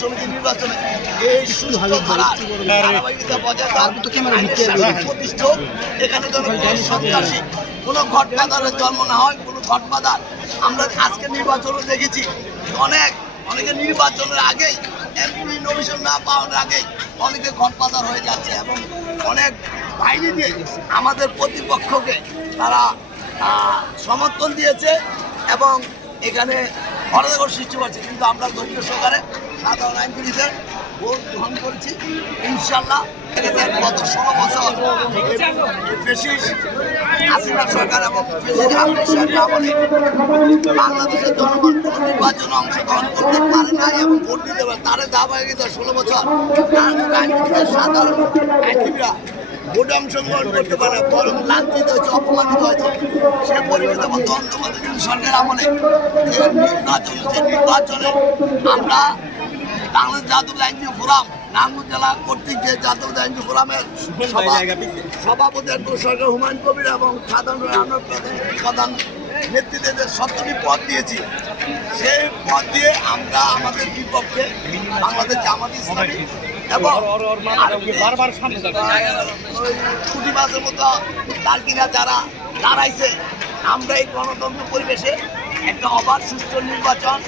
সমিতি নির্বাচনে এই ধারা ধারাবাহিকতা বজায়। এখানে যেন কোনো সন্ত্রাসী কোনো ঘটবাদারের জন্ম না হয় কোনো ঘটবাদার আমরা আজকে নির্বাচনে দেখেছি। অনেক অনেকে নির্বাচনের আগেই এমপি নমিশন না পাওয়ার আগেই অনেকে ঘটবাদার হয়ে যাচ্ছে এবং অনেক বাহিনী দিয়ে আমাদের প্রতিপক্ষকে তারা সমর্থন দিয়েছে এবং এখানে হরদগর সৃষ্টি করছে। কিন্তু আমরা ধৈর্য সহকারে সাধারণ আইনজীবীদের ভোট গ্রহণ করেছি। ইনশাল্লাহ গত ষোলো বছর ফেসিস হাসিনা সরকার এবং বাংলাদেশের জনগণ নির্বাচনে অংশগ্রহণ করতে পারে না এবং ভোট দিতে পারে তারে গেছে ষোলো বছর সাধারণ আইনজীবীরা ভোটে অংশগ্রহণ করতে পারে বরং লাঞ্ছিত হয়েছে সরকার আমলে। যে নির্বাচন নির্বাচনে আমরা বাংলাদেশ জাতীয় আইনজীবী ফোরাম নারায়ণগঞ্জ জেলা কর্তৃক যে জাতীয় আইনজীবী ফোরামের সভাপতি সরকার হুমায়ুন কবির এবং সাধারণ প্রধান নেতৃত্বে যে সত্তরটি পদ দিয়েছি সেই পদ দিয়ে আমরা আমাদের বিপক্ষে বাংলাদেশ জামাত ইসলামী এবং যারা দাঁড়াইছে আমরা এই গণতন্ত্র পরিবেশে একটা অবাধ সুষ্ঠু নির্বাচন